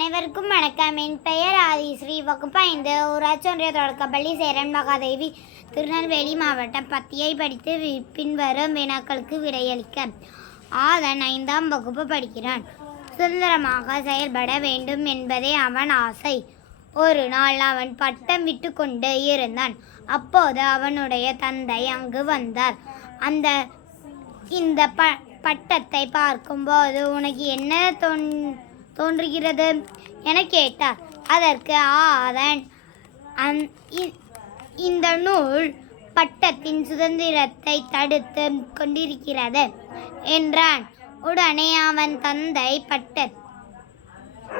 அனைவருக்கும் வணக்கம். என் பெயர் ஆதிஸ்ரீ வகுப்பு ஐந்து ஊராட்சி ஒன்றிய தொடக்கப்பள்ளி சேரன் மகாதேவி திருநெல்வேலி மாவட்டம் பத்தியை படித்து பின்வரும் வினாக்களுக்கு விடையளிக்க ஆதன் ஐந்தாம் வகுப்பு படிக்கிறான். சுதந்திரமாக செயல்பட வேண்டும் என்பதே அவன் ஆசை. ஒரு நாள் அவன் பட்டம் விட்டு கொண்டு இருந்தான். அப்போது அவனுடைய தந்தை அங்கு வந்தார். அந்த இந்த ப பட்டத்தை பார்க்கும்போது உனக்கு என்ன தோன் தோன்றுகிறது என கேட்டார். அதற்கு ஆதன் அந் இ- இந்த நூல் பட்டத்தின் சுதந்திரத்தை தடுத்து கொண்டிருக்கிறது என்றான். உடனே அவன் தந்தை பட்ட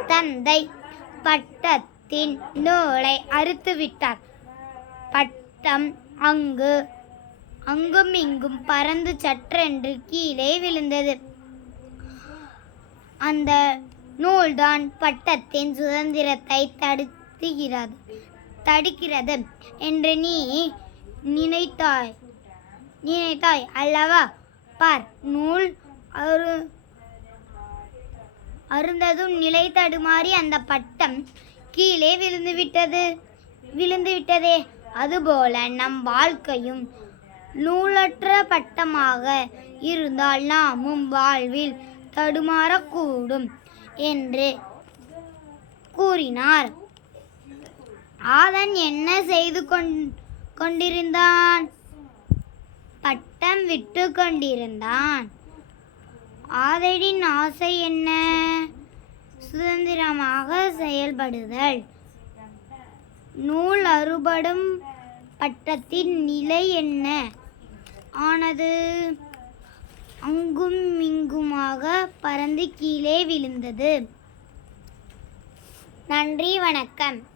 தந்தை பட்டத்தின் நூலை அறுத்துவிட்டார். பட்டம் அங்கு அங்கும் இங்கும் பறந்து சற்றென்று கீழே விழுந்தது. அந்த நூல்தான் பட்டத்தின் சுதந்திரத்தை தடுத்துகிறது தடுக்கிறது என்று நீ நினைத்தாய். நினைத்தாய் அல்லவா? பார் நூல் அரு அருந்ததும் நிலை தடுமாறி அந்த பட்டம் கீழே விழுந்துவிட்டது விழுந்துவிட்டதே அதுபோல நம் வாழ்க்கையும் நூலற்ற பட்டமாக இருந்தால் நாமும் வாழ்வில் தடுமாறக்கூடும். என்று கூறினார். ஆதன் என்ன செய்து கொண் கொண்டிருந்தான்? பட்டம் விட்டு கொண்டிருந்தான். ஆதடின் ஆசை என்ன? சுதந்திரமாக செயல்படுதல். நூல் அறுபடும் பட்டத்தின் நிலை என்ன? ஆனது அங்கும் இங்கும் பறந்து கீழே விழுந்தது. நன்றி வணக்கம்.